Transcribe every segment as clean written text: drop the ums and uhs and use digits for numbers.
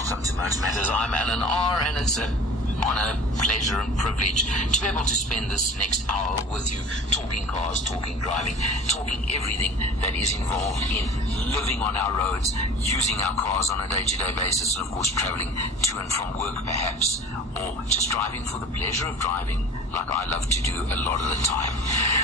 welcome to MotorMatters. I'm Alan R, and it's an honor, pleasure, and privilege to be able to spend this next hour with you, talking cars, talking driving, talking everything that is involved in living on our roads, using our cars on a day-to-day basis, and of course traveling to and from work perhaps, or just driving for the pleasure of driving, like I love to do a lot of the time.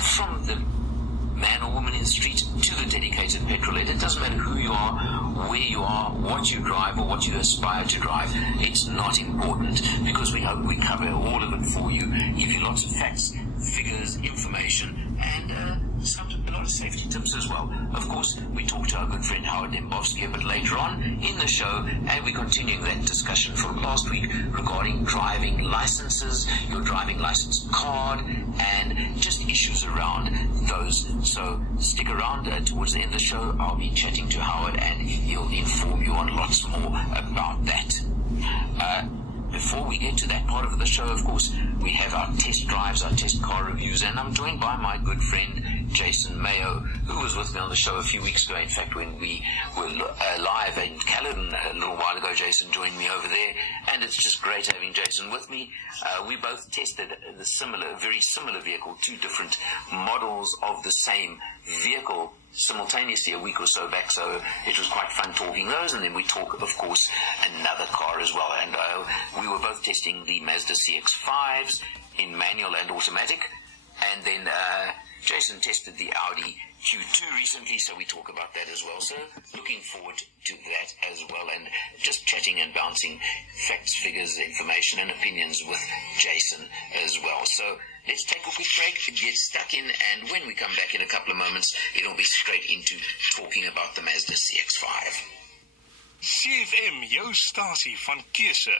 From the man or woman in the street to the dedicated petrolhead, it doesn't matter who you are, where you are, what you drive, or what you aspire to drive. It's not important, because we hope we cover all of it for you, give you lots of facts, figures, information, and a lot of safety tips as well. Of course, we talk to our good friend Howard Dembowski a bit later on in the show, and we're continuing that discussion from last week regarding driving licenses, your driving license card, and just issues around those. So stick around towards the end of the show. I'll be chatting to Howard, and he'll inform you on lots more about that. Before we get to that part of the show, of course, we have our test drives, our test car reviews, and I'm joined by my good friend Jason Mayo, who was with me on the show a few weeks ago. In fact, when we were live in Caledon a little while ago, Jason joined me over there, and it's just great having Jason with me. We both tested the very similar vehicle, two different models of the same vehicle simultaneously a week or so back, so it was quite fun talking those. And then we talk, of course, another car as well, and we were both testing the Mazda CX-5s in manual and automatic, and then Jason tested the Audi Q2 recently, so we talk about that as well. So looking forward to that as well, and just chatting and bouncing facts, figures, information, and opinions with Jason as well. So let's take a quick break, get stuck in, and when we come back in a couple of moments, it'll be straight into talking about the Mazda CX-5. CFM, jou stasie van keuse.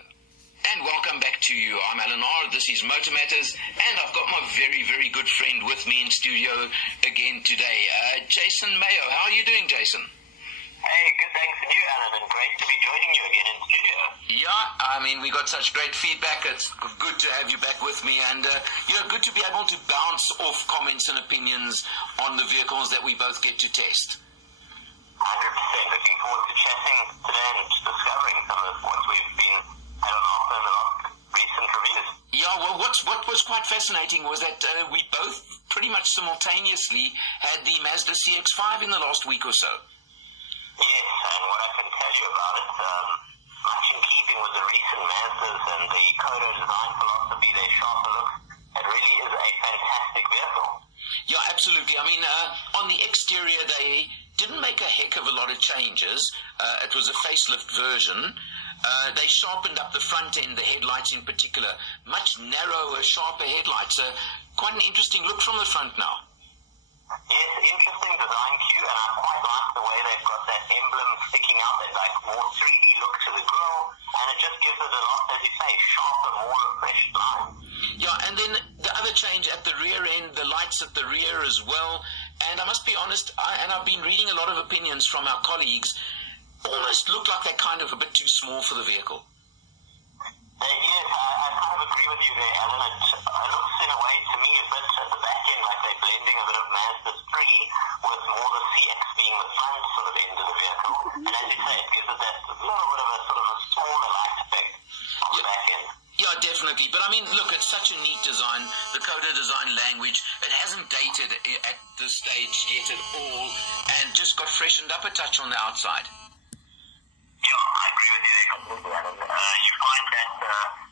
And welcome back to you. I'm Alan R. This is MotorMatters, and I've got my very, very good friend with me in studio again today, Jason Mayo. How are you doing, Jason? Hey, good, thanks to you, Alan, and great to be joining you again in studio. Yeah, I mean, we got such great feedback. It's good to have you back with me, and good to be able to bounce off comments and opinions on the vehicles that we both get to test. 100%. Looking forward to chatting today and discovering some of what we've been had on offer in the last recent reviews. Yeah, well, what was quite fascinating was that we both pretty much simultaneously had the Mazda CX-5 in the last week or so. Yes, and what I can tell you about it, much in keeping with the recent Mazdas and the Kodo design philosophy, their sharper look, it really is a fantastic vehicle. Yeah, absolutely. I mean, on the exterior, they didn't make a heck of a lot of changes. It was a facelift version. They sharpened up the front end, the headlights in particular. Much narrower, sharper headlights. Quite an interesting look from the front now. Yes, interesting design cue, and I quite like the way they've got that emblem sticking out, that like more 3D look to the grille, and it just gives it a lot, as you say, sharper, more refreshed line. Yeah, and then the other change at the rear end, the lights at the rear as well. And I must be honest, I've been reading a lot of opinions from our colleagues, almost look like they're kind of a bit too small for the vehicle. Yes, I kind of agree with you there, Alan. It looks in a way to me a bit at the back end like they're blending a bit of Mazda's 3 with more the CX being the front sort of end of the vehicle. And as you say, it gives it that little bit of a sort of a smaller light effect on the back end. Yeah, definitely. But I mean, look, it's such a neat design, the Kodo design language. It hasn't dated at this stage yet at all, and just got freshened up a touch on the outside. Yeah, I agree with you there completely, Alan. You find that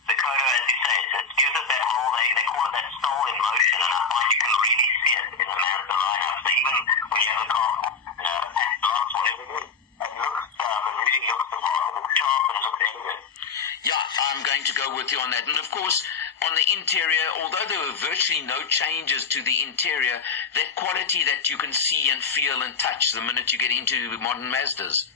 the Kodo, as you say, it gives it that whole, they call it that soul in motion, and I find you can really see it in the Mazda lineup. So even when you have a car, past glass, whatever it is, it really looks the part. It looks sharp and it looks elegant. Yeah, I'm going to go with you on that. And of course, on the interior, although there were virtually no changes to the interior, that quality that you can see and feel and touch the minute you get into modern Mazdas.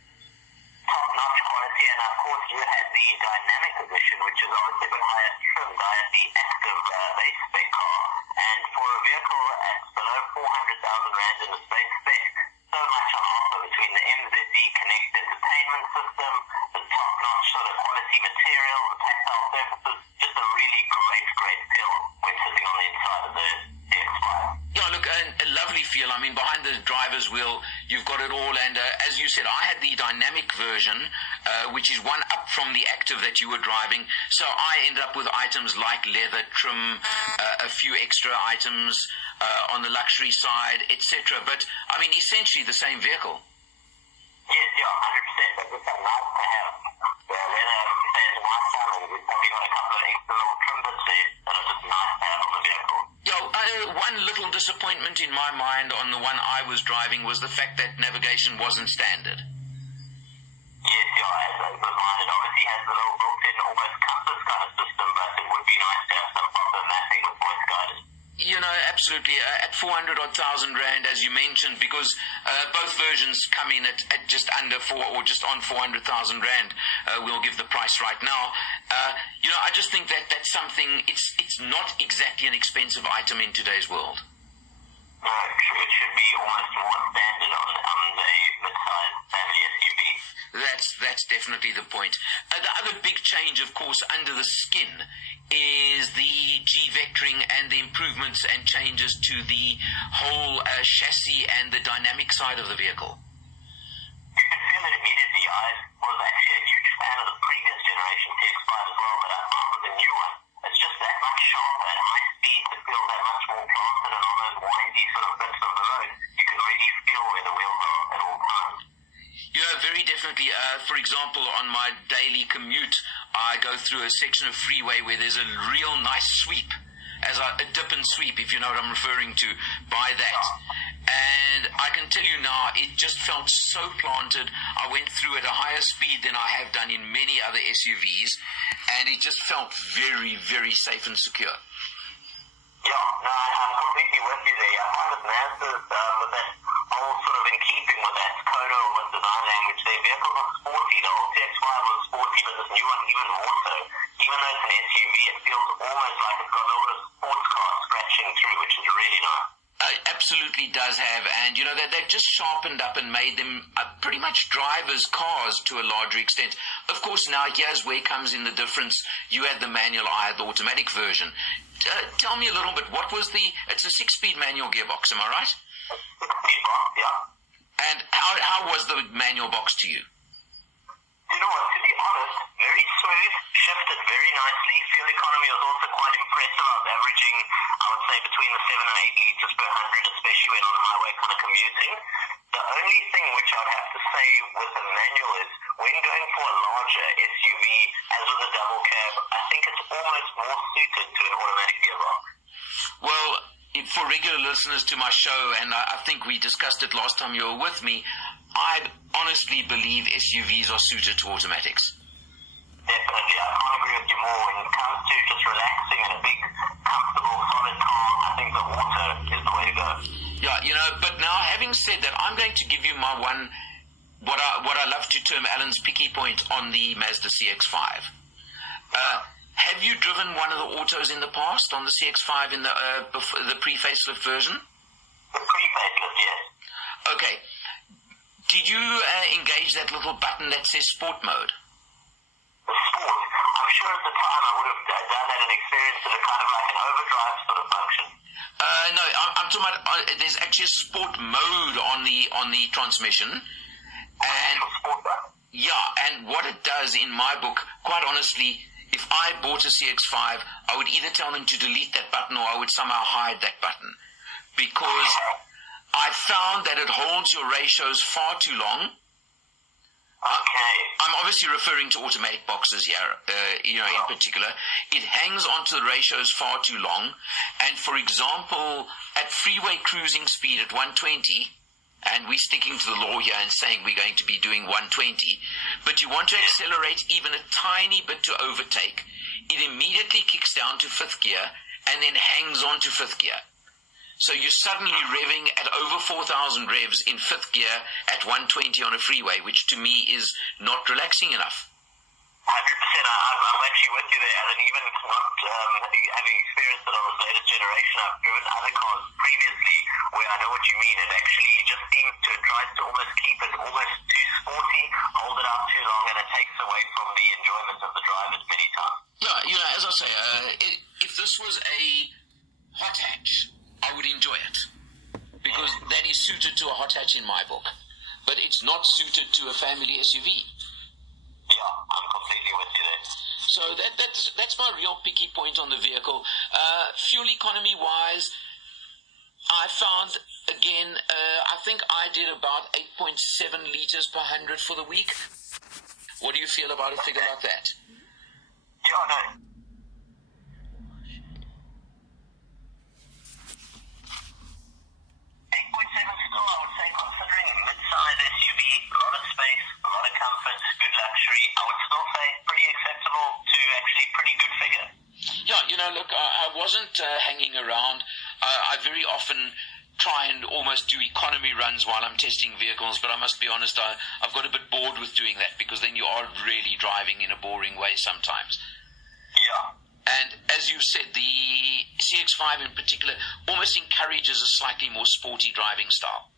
Top-notch quality, and of course you had the dynamic edition, which is obviously a bit higher trimmed. I had the active base spec car, and for a vehicle at below 400,000 rand in the space spec, so much on offer between the MZD Connect entertainment system, the top-notch sort of quality material, the tactile surfaces, just a really great feel when sitting on the inside of the CX-5. Yeah, look, a lovely feel. I mean, behind the driver's wheel, You've got it all, and as you said, I had the dynamic version, which is one up from the active that you were driving. So I ended up with items like leather trim, a few extra items on the luxury side, etc. But I mean, essentially the same vehicle. Yes, yeah, 100%. But it's nice to have. The leather, as you say, is nice to have, and we've probably got a couple of extra little trim bits there that are just nice to have on the vehicle. One little disappointment in my mind on the one I was driving was the fact that navigation wasn't standard. Yes, yeah, as with mine, it obviously has the little built-in almost compass kind of system, but it would be nice to have some proper mapping with voice guided. You know, absolutely. At 400,000 rand, as you mentioned, because both versions come in at just under just on 400,000 rand. We'll give the price right now. You know, I just think that that's something. It's not exactly an expensive item in today's world. No, it should be almost more standard on a mid-sized family SUV. That's definitely the point. The other big change, of course, under the skin is the G-vectoring and the improvements and changes to the whole chassis and the dynamic side of the vehicle. You can feel it immediately. I was actually a huge fan of the previous generation CX-5 as well, but I found with the new one, it's just that much sharper at high speed. It feels that much more planted, and on those windy sort of bits of the road, you can really feel where the wheels are at all times. Yeah, very definitely. For example, on my daily commute, I go through a section of freeway where there's a real nice sweep, a dip and sweep, if you know what I'm referring to, by that. And I can tell you now, it just felt so planted. I went through at a higher speed than I have done in many other SUVs, and it just felt very, very safe and secure. Yeah, no, I'm completely with you there. I find that Mazda's, with that whole sort of in keeping with that Skoda or with design language, their vehicles are sporty. The old CX-5 was sporty, but this new one even more so. Even though it's an SUV, it feels almost like it's got a little bit of sports car scratching through, which is really nice. Absolutely does have, and you know they've just sharpened up and made them pretty much drivers' cars to a larger extent. Of course, now here's where comes in the difference. You had the manual, I had the automatic version. Tell me a little bit. It's a 6-speed manual gearbox, am I right? 6-speed box, yeah. And how was the manual box to you? You know what, to be honest, very smooth, shifted very nicely. Fuel economy was also quite impressive. I was averaging, I would say, between the 7 and 8 litres per 100, especially when on highway kind of commuting. The only thing which I'd have to say with the manual is, when going for a larger SUV, as with a double cab, I think it's almost more suited to an automatic gearbox. Well, for regular listeners to my show, and I think we discussed it last time you were with me, I honestly believe SUVs are suited to automatics. Definitely. I can't agree with you more. When it comes to just relaxing in a big, comfortable, solid car, I think the water is the way to go. Yeah, you know, but now having said that, I'm going to give you my one, what I love to term Alan's picky point on the Mazda CX-5. Have you driven one of the autos in the past on the CX-5 in the pre-facelift version? The pre-facelift, yes. Okay. Did you engage that little button that says Sport Mode? The Sport. I'm sure at the time I would have done that and experienced it as kind of like an overdrive sort of function. No, I'm talking about there's actually a Sport Mode on the transmission. And yeah, and what it does in my book, quite honestly, if I bought a CX-5, I would either tell them to delete that button or I would somehow hide that button. Because I found that it holds your ratios far too long. Okay. I'm obviously referring to automatic boxes here, in particular. It hangs onto the ratios far too long. And for example, at freeway cruising speed at 120, and we're sticking to the law here and saying we're going to be doing 120, but you want to accelerate even a tiny bit to overtake, it immediately kicks down to 5th gear and then hangs on to 5th gear. So you're suddenly revving at over 4,000 revs in 5th gear at 120 on a freeway, which to me is not relaxing enough. 100%. I'm actually with you there, Alan. Even not having experienced it on this latest generation, I've driven other cars previously where I know what you mean. It actually just seems to try to almost keep it almost too sporty, hold it out too long, and it takes away from the enjoyment of the drive at many times. Yeah, as I say, if this was a hot hatch, I would enjoy it. because that is suited to a hot hatch in my book. But it's not suited to a family SUV. Yeah, I'm completely with you there. So that's my real picky point on the vehicle. Fuel economy wise, I found, again, I think I did about 8.7 litres per 100 for the week. What do you feel about a figure like that? Yeah, no. 8.7 still, I would say, considering a mid-size SUV, a lot of space, a lot of comfort, good luxury, I would still say pretty acceptable to actually pretty good figure. Yeah, look, I wasn't hanging around. I very often try and almost do economy runs while I'm testing vehicles, but I must be honest, I've got a bit bored with doing that because then you are really driving in a boring way sometimes. Yeah. And as you said, the CX-5 in particular almost encourages a slightly more sporty driving style.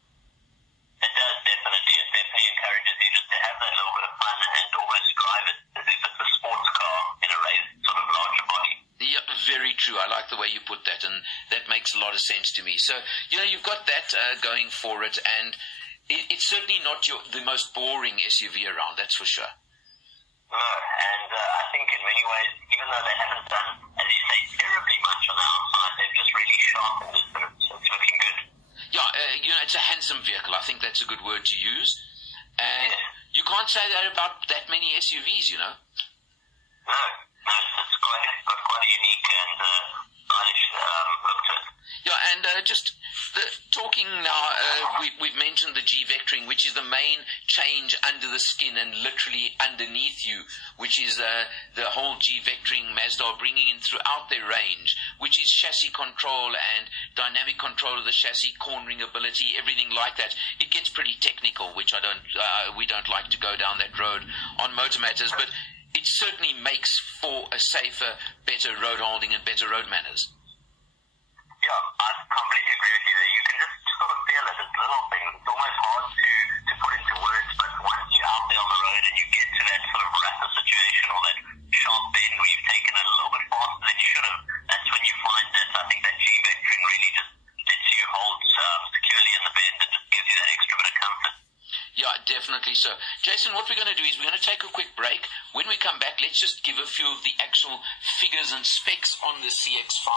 It does, definitely. It definitely encourages you just to have that little bit of fun and almost drive it as if it's a sports car in a raised sort of larger body. Yeah, very true. I like the way you put that, and that makes a lot of sense to me. So, you've got that going for it, and it's certainly not the most boring SUV around, that's for sure. No, and I think in many ways, even though they haven't done, as you say, terribly much on the outside, they've just really sharpened it, so it's looking good. Yeah, it's a handsome vehicle. I think that's a good word to use. And you can't say that about that many SUVs, No, it's got quite a unique and stylish look to it. Yeah, and just talking now, we've mentioned the G-vectoring, which is the main change under the skin and literally underneath you, which is the whole G-vectoring Mazda are bringing in throughout their range, which is chassis control and dynamic control of the chassis, cornering ability, everything like that. It gets pretty technical, which we don't like to go down that road on MotorMatters, but it certainly makes for a safer, better road holding and better road manners. Yeah, I completely agree with you there. You can just sort of feel it. It's little things. It's almost hard to put into words, but once you're out there on the road and you get to that sort of rapid situation or that sharp bend where you've taken it a little bit faster than you should have, that's when you find that I think that G-vectoring really just lets you hold securely in the bend and just gives you that extra bit of comfort. Yeah, definitely so. Jason, what we're going to do is we're going to take a quick break. When we come back, let's just give a few of the actual figures and specs on the CX-5,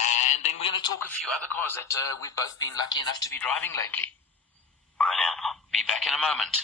and then we're going to talk a few other cars that we've both been lucky enough to be driving lately. Brilliant. Be back in a moment.